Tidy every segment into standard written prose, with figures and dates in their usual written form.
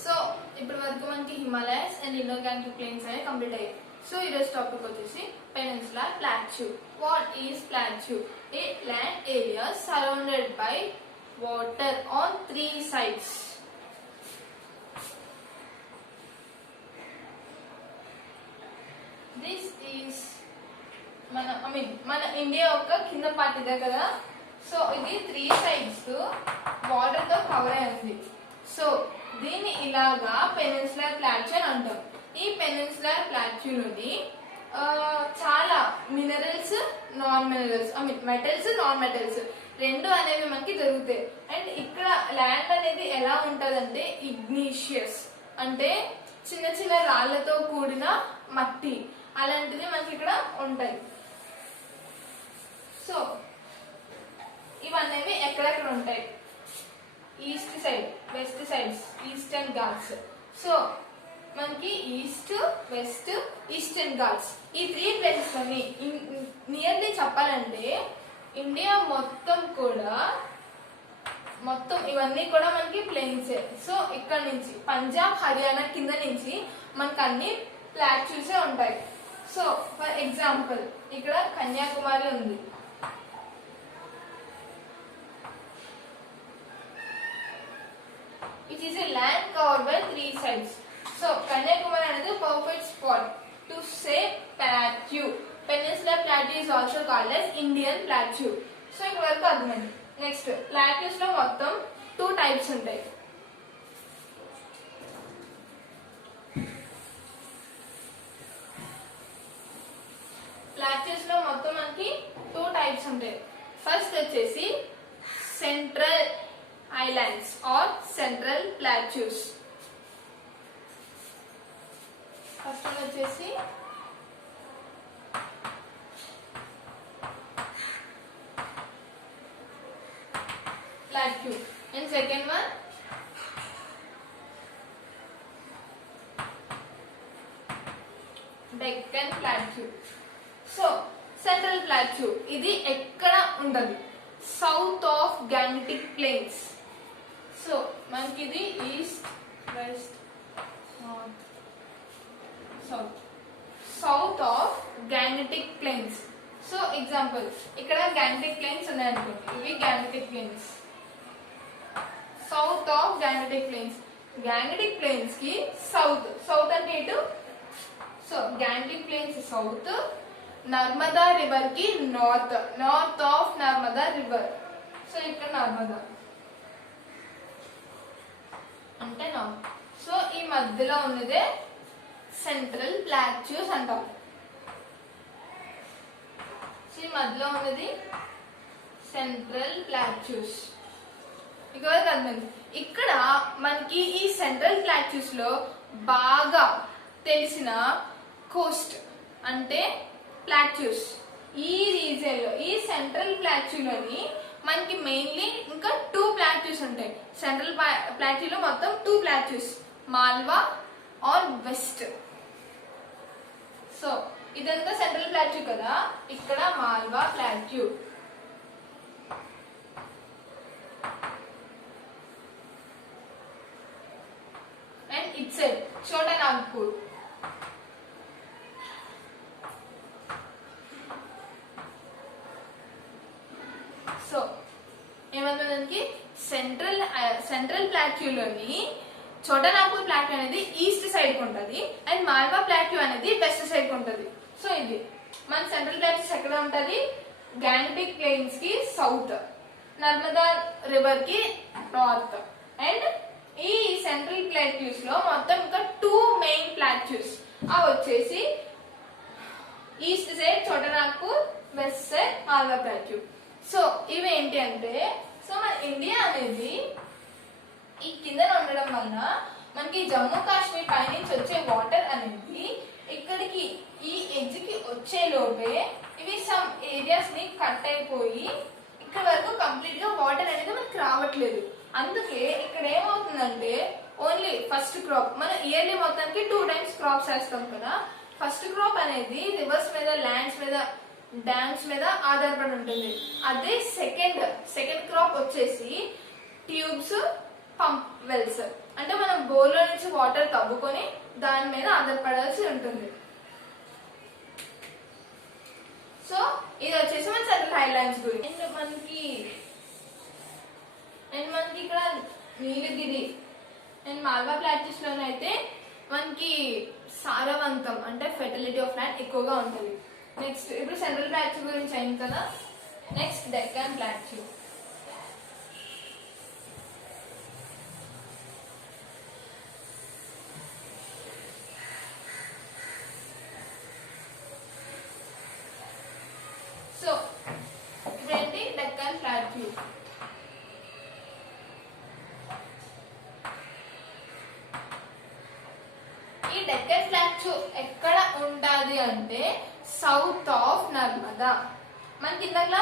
So ఇప్పటి వరకు మనకి Himalayas and Indo Gangetic plains అనేవి కంప్లీట్ అయ్యాయి. సో ఈరోజు టాపిక్ వచ్చేసి peninsular plateau. What is plateau? A land area surrounded by water on 3 sides. This is మన ఇండియా యొక్క కింద పార్ట్ ఇదే కదా. సో ఇది 3 sides వాటర్ తో కవర్ అయి ఉంది. సో దీన్ని ఇలాగా పెనిన్సులర్ ప్లాట్యూ అని అంటాం. ఈ పెనిన్సులర్ ప్లాట్యూ నుండి చాలా minerals, non minerals, metals, non metals రెండు అనేవి మనకి దొరుకుతాయి. అండ్ ఇక్కడ ల్యాండ్ అనేది ఎలా ఉంటదంటే ఇగ్నీషియస్, అంటే చిన్న చిన్న రాళ్లతో కూడిన మట్టి అలాంటిది మనకి ఇక్కడ ఉంటాయి. సో ఇవన్నీ ఎక్కడెక్కడ ఉంటాయి? East side, west sides, eastern Ghats. So మనకి ఈస్ట్, వెస్ట్, ఈస్టర్న్ ఘాట్స్ ఈ 3 ప్లేసెస్ లోని నియర్లీ చెప్పాలంటే ఇండియా మొత్తం ఇవన్నీ కూడా మనకి ప్లేన్సే. సో ఇక్కడ నుంచి పంజాబ్, హర్యానా కింద నుంచి మనకు అన్ని ప్లాట్యూసే ఉంటాయి. సో ఫర్ ఎగ్జాంపుల్ ఇక్కడ కన్యాకుమారి ఉంది. It is a land covered by 3 sides. So Kanyakumari అనేది perfect spot to say plateau. Peninsular plateau is also called as Indian plateau. So ఇక్కడ వరకు అర్థమైంది. నెక్స్ట్ ప్లాట్యూస్ లో మొత్తం 2 types ఉంటాయి. ప్లాట్యూస్ లో మొత్తం మనకి 2 types ఉంటాయి. ఫస్ట్ వచ్చేసి central islands or central plateaus. First one వచ్చేసి plateau and second one Deccan plateau. So central plateau ఇది ఎక్కడ ఉండదు? South of Gangetic plains. So మనకి ఇది east, west, north, south of Gangetic plains. So example ఇక్కడ Gangetic plains ఉన్నాయనుకోండి, ఇవి Gangetic plains. South of Gangetic plains, Gangetic plains కి south అంటే ఇటు. So Gangetic plains south, Narmada river కి north of Narmada river. So ఇక్కడ నర్మదా అంటే నార్త్. సో ఈ మధ్యలో ఉన్నదే సెంట్రల్ ప్లాట్యూస్ అంటారు. సో ఈ మధ్యలో ఉన్నది సెంట్రల్ ప్లాట్యూస్. ఇక్కడ మనకి ఈ సెంట్రల్ ప్లాట్యూస్ లో బాగా తెలిసిన కోస్ట్ అంటే ప్లాట్యూస్. ఈ రీజియన్ లో, ఈ సెంట్రల్ ప్లాట్యూలోని మనకి మెయిన్లీ ఇంకా 2 ప్లాట్యూస్ ఉంటాయి. సెంట్రల్ ప్లాట్యూలో మొత్తం 2 plateaus, Malwa or west. So ఇదంతా సెంట్రల్ ప్లాట్యూ కదా, ఇక్కడ మాల్వా ప్లాట్యూ. అండ్ ఇట్స్ చోటా నాగ్పూర్. సో ఏమంటుందానికి సెంట్రల్ ప్లాట్యూలోని చోటా నాగ్పూర్ ప్లాట్యూ అనేది ఈస్ట్ సైడ్ కు ఉంటది అండ్ మాల్వా ప్లాట్యూ అనేది వెస్ట్ సైడ్ కు ఉంటది. సో ఇది మన సెంట్రల్ ప్లాట్యూస్ ఎక్కడ ఉంటది? గ్యాంగటిక్ ప్లేన్స్ కి సౌత్, నర్మదా రివర్ కి నార్త్. అండ్ ఈ సెంట్రల్ ప్లాట్యూస్ లో మొత్తం ఇంకా 2 మెయిన్ ప్లాట్యూస్. అవి వచ్చేసి ఈస్ట్ సైడ్ చోటా Nagpur, west side Malwa plateau. So ఇవి ఏంటి అంటే, సో మన ఇండియా అనేది ఈ కింద ఉండడం వల్ల మనకి జమ్మూ కాశ్మీర్ పైనుంచి వచ్చే వాటర్ అనేది ఇక్కడికి ఈ ఎడ్జ్ కి వచ్చే లోపే ఇవి సమ్ ఏరియాస్ ని కట్ అయిపోయి ఇక్కడ వరకు కంప్లీట్ గా వాటర్ అనేది మనకి రావట్లేదు. అందుకే ఇక్కడ ఏమవుతుందంటే ఓన్లీ ఫస్ట్ క్రాప్, మన ఇయర్లీ మొత్తానికి 2 times క్రాప్స్ వేస్తాం కదా. ఫస్ట్ క్రాప్ అనేది రివర్స్ మీద, ల్యాండ్స్ మీద, డ్యామ్స్ మీద ఆధారపడి ఉంటుంది. అదే సెకండ్ క్రాప్ వచ్చేసి ట్యూబ్స్, పంప్ వెల్స్, అంటే మనం బోర్లో నుంచి వాటర్ తవ్వుకొని దాని మీద ఆధారపడాల్సి ఉంటుంది. సో ఇది వచ్చేసి మన సెంట్రల్ హైలాండ్స్ గురించి. మనకి ఇక్కడ నీలగిరి అండ్ మాల్వా ప్లాట్యూస్ లోనైతే మనకి సారవంతం అంటే ఫెర్టిలిటీ ఆఫ్ ల్యాండ్ ఎక్కువగా ఉంటుంది. నెక్స్ట్ ఇప్పుడు సెంట్రల్ ప్లాట్యూ గురించి అయింది కదా, నెక్స్ట్ డెక్కన్ ప్లాట్యూ. సో ఇప్పుడేంటి డెక్కన్ ప్లాట్యూ. ఈ డెక్కన్ ప్లాట్యూ ఎక్కడ ఉండాలి అంటే సౌత్ ఆఫ్ నర్మదా. మనకి ఇందాక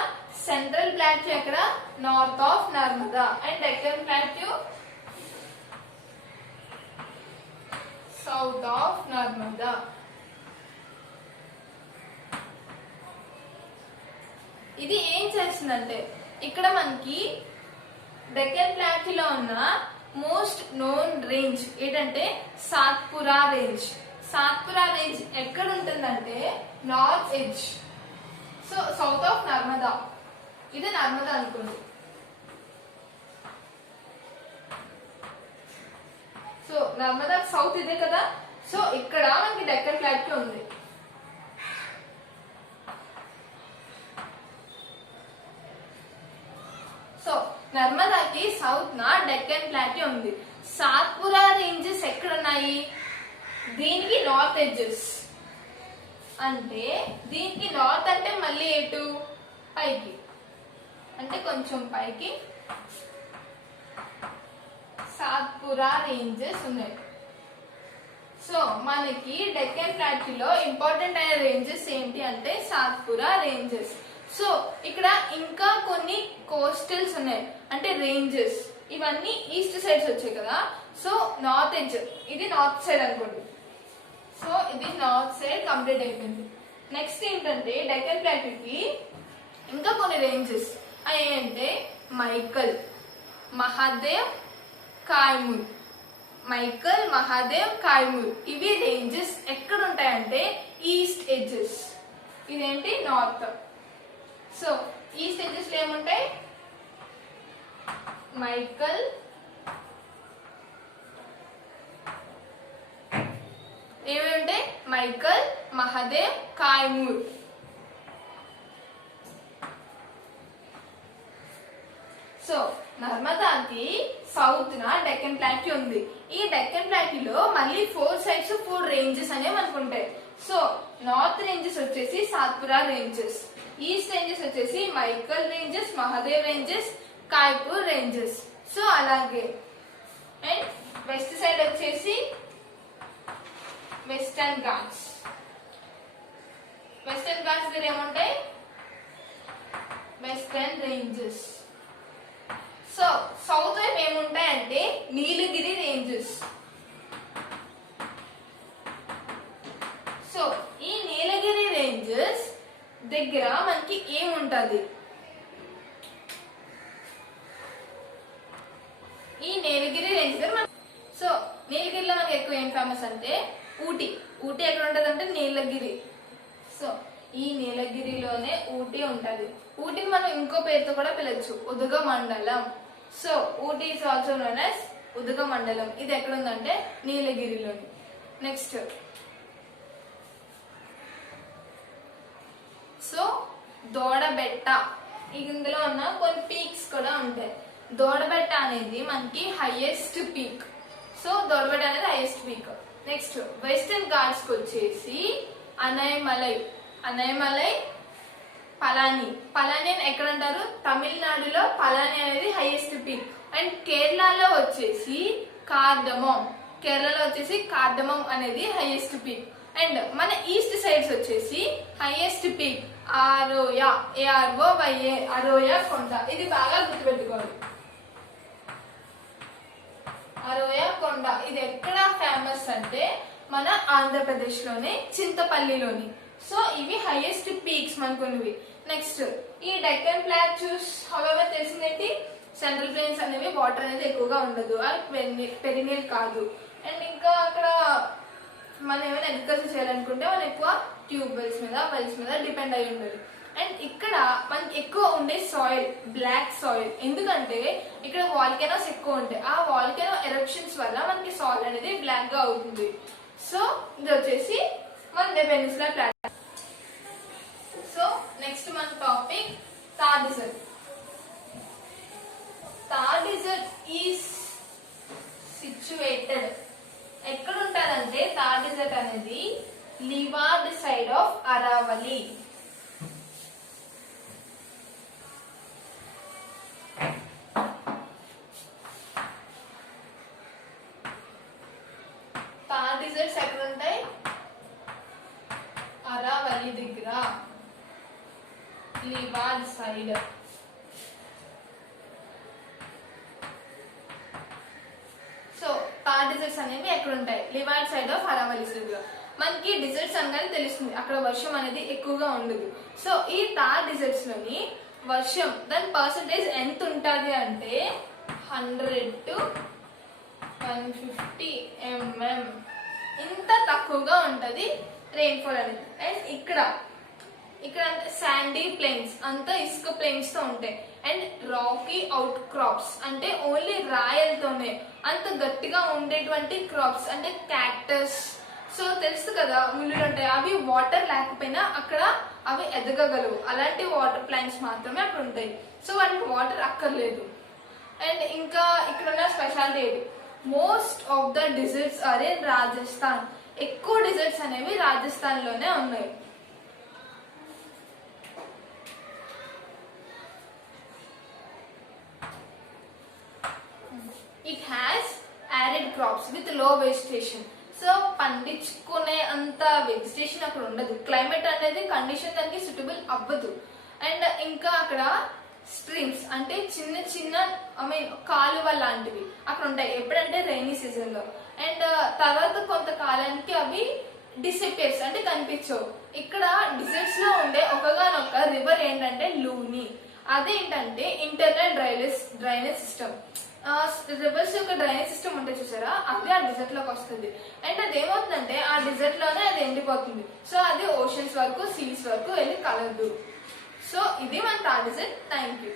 సెంట్రల్ ప్లాట్యూ ఎక్కడ, north of Narmada, and Deccan plateau south of Narmada. ఇది ఏం చేస్తుందంటే ఇక్కడ మనకి డెక్కన్ ప్లాట్యూలో ఉన్న మోస్ట్ నోన్ రేంజ్ ఏంటంటే సాత్పురా రేంజ్. సాత్పురా రేంజ్ ఎక్కడ ఉంటుందంటే north edge, so south of Narmada. ఇది నర్మదా అనుకోండి. సో నర్మదా సౌత్ ఇదే కదా, సో ఇక్కడ మనకి డెక్కన్ ప్లాట్యూ ఉంది. సో నర్మదాకి సౌత్ నా డెక్కన్ ప్లాట్యూ ఉంది. సాత్పురా రేంజెస్ ఎక్కడ ఉన్నాయి, దీనికి నార్త్ ఎడ్జెస్, అంటే దీనికి నార్త్ అంటే మళ్ళీ ఎటు పైకి, అంటే కొంచెం పైకి సాత్పురా రేంజెస్ ఉన్నాయి. సో మనకి డెక్కన్ ప్లాట్యూలో ఇంపార్టెంట్ అయిన రేంజెస్ ఏంటి అంటే సాత్పురా రేంజెస్. సో ఇక్కడ ఇంకా కొన్ని కోస్టల్స్ ఉన్నాయి, అంటే రేంజెస్. ఇవన్నీ ఈస్ట్ సైడ్స్ వచ్చాయి కదా, సో నార్త్ ఎడ్జ్ ఇది నార్త్ సైడ్ అనుకోండి. సో ఇది నార్త్ సైడ్ కంప్లీట్ అయిపోయింది. నెక్స్ట్ ఏంటంటే డెక్కన్ ప్లాట్యూకి ఇంకా కొన్ని రేంజెస్ అవి ఏంటంటే మైకల్, మహాదేవ్, కాయమూర్. మైకల్, మహాదేవ్, కాయమూర్ ఇవి రేంజెస్ ఎక్కడ ఉంటాయంటే ఈస్ట్ ఎడ్జెస్. ఇదేంటి నార్త్. సో ఈస్ట్ ఎడ్జెస్ లో ఏముంటాయి, మైకల్, ఏమేమి ఉంటాయి, మైకల్, మహాదేవ్, కాయమూర్. సో నర్మదాకి సౌత్ నా డెక్కన్ ప్లాట్యూ ఉంది. ఈ డెక్కన్ ప్లాట్యూలో మళ్ళీ 4 సైడ్స్ 4 రేంజెస్ అనేవి మనకు ఉంటాయి. సో నార్త్ రేంజెస్ వచ్చేసి సాత్పురా రేంజెస్, ఈస్ట్ రేంజెస్ వచ్చేసి Maikal ranges, Mahadev ranges, Kayapur ranges. So అలాగే అండ్ వెస్ట్ సైడ్ వచ్చేసి వెస్టర్న్ ఘాట్స్. వెస్టర్న్ ఘాట్స్ దగ్గర ఏముంటాయి, వెస్టర్న్ రేంజెస్. సో సౌత్ వైపు ఏముంటాయంటే నీలగిరి రేంజెస్. సో ఈ నీలగిరి రేంజెస్ దగ్గర మనకి ఏముంటది, ఈ నీలగిరి రేంజ్ దగ్గర సో నీలగిరిలో మనకి ఎక్కువ ఏం ఫేమస్ అంటే ఊటీ. ఊటీ ఎక్కడ ఉంటది అంటే నీలగిరి. సో ఈ నీలగిరిలోనే ఊటీ ఉంటది. ఊటీని మనం ఇంకో పేరుతో కూడా పిలవచ్చు, Udhagamandalam. So Ooty is also known as Udhagamandalam. ఇది ఎక్కడ ఉందంటే నీలగిరిలోని. నెక్స్ట్ సో దోడబెట్ట, ఇందులో ఉన్న కొన్ని పీక్స్ కూడా ఉంటాయి. దోడబెట్ట అనేది మనకి హైయెస్ట్ పీక్. సో దోడబెట్ట అనేది highest peak. Next western Ghats కి వచ్చేసి అనైమలై, అనైమలై, పలాని. పలాని ఎక్కడ అంటారు, తమిళనాడులో పలాని అనేది హైయెస్ట్ పీక్. అండ్ కేరళలో వచ్చేసి కార్డమం, కేరళలో వచ్చేసి కార్డమం అనేది హైయెస్ట్ పీక్. అండ్ మన ఈస్ట్ సైడ్స్ వచ్చేసి హైయెస్ట్ పీక్ ఆరోయా, AROYA, అరోయా కొండ. ఇది బాగా గుర్తుపెట్టుకోవాలి, అరోయా కొండ. ఇది ఎక్కడ ఫేమస్ అంటే మన ఆంధ్రప్రదేశ్ లోని చింతపల్లిలోని. సో ఇవి హైయెస్ట్ పీక్స్ మనకున్నవి. నెక్స్ట్ ఈ డెక్కన్ ప్లాట్యూస్ హౌఎవర్ తెలిసిందేంటి, సెంట్రల్ ప్లేన్స్ అనేవి వాటర్ అనేది ఎక్కువగా ఉండదు, అవి పెరినియల్ కాదు. అండ్ ఇంకా అక్కడ మనం ఏమైనా అగ్రికల్చర్ చేయాలనుకుంటే మనం ఎక్కువ ట్యూబ్ వెల్స్ మీద డిపెండ్ అయి ఉండాలి. అండ్ ఇక్కడ మనకి ఎక్కువ ఉండే సాయిల్ బ్లాక్ సాయిల్, ఎందుకంటే ఇక్కడ వాల్కెనోస్ ఎక్కువ ఉంటాయి. ఆ వాల్కెనో ఎరప్షన్స్ వల్ల మనకి సాయిల్ అనేది బ్లాక్ గా అవుతుంది. సో ఇది వచ్చేసి మన పెనిన్సులా ప్లాటో. సో నెక్స్ట్ మన topic Thar desert. Thar desert is situated ఎక్కడ ఉంటుందంటే థార్ డెజర్ట్ అనేది leeward side of Aravalli. Thar deserts ఎక్కడ ఉంటాయి? అరావలి దగ్గర, leeward side. So Thar deserts అనేవి ఎక్కడ ఉంటాయి? లివార్డ్ సైడ్ ఆఫ్ అరావలి దగ్గర. మనకి డిజర్ట్స్ అనగానే తెలుస్తుంది అక్కడ వర్షం అనేది ఎక్కువగా ఉండదు. సో ఈ థార్ డిజర్ట్స్ లోని వర్షం దాని పర్సంటేజ్ ఎంత ఉంటుంది అంటే 100 to 150 mm, ఇంత తక్కువగా ఉంటది రెయిన్ఫాల్ అనేది. అండ్ ఇక్కడ శాండీ ప్లేన్స్, అంతా ఇసుక ప్లేన్స్ తో ఉంటాయి. అండ్ రాకీ అవుట్ క్రాప్స్ అంటే ఓన్లీ రాయలతోనే అంత గట్టిగా ఉండేటువంటి క్రాప్స్ అంటే క్యాక్టస్. సో తెలుసు కదా ముళ్ళులు ఉంటాయి, అవి వాటర్ లేకపోయినా అక్కడ అవి ఎదగగలవు. అలాంటి వాటర్ ప్లాంట్స్ మాత్రమే అక్కడ ఉంటాయి. సో వాటికి వాటర్ అక్కర్లేదు. అండ్ ఇంకా ఇక్కడ ఉన్న స్పెషాలిటీ ఏంటి? Most of the deserts are in Rajasthan. ఎక్కువ డిజర్ట్స్ అనేవి రాజస్థాన్ లోనే ఉన్నాయి. It has arid crops with low vegetation. So పండించుకునే అంత వెజిటేషన్ అక్కడ ఉండదు. క్లైమేట్ అనేది కండిషన్ దానికి సూటబుల్ అవ్వదు. అండ్ ఇంకా అక్కడ స్ట్రీమ్స్ అంటే చిన్న చిన్న కాలువ లాంటివి అక్కడ ఉంటాయి ఎప్పుడంటే రైనీ సీజన్ లో. అండ్ తర్వాత కొంతకాలానికి అవి డిసపియర్స్ అంటే కనిపించవు. ఇక్కడ డిజర్ట్స్ లో ఉండే ఒకగానొక రివర్ ఏంటంటే లూని. అదేంటంటే ఇంటర్నల్ డ్రైనేజ్ సిస్టమ్. రివర్స్ యొక్క డ్రైనేజ్ సిస్టమ్ ఉంటే చూసారా, అది ఆ డిజర్ట్ లోకి వస్తుంది. అండ్ అది ఏమవుతుందంటే ఆ డిజర్ట్ లోనే అది ఎండిపోతుంది. సో అది ఓషన్స్ వరకు సీస్ వరకు వెళ్ళి కలదు. సో ఇది మన థార్ డిజర్ట్. Thank you.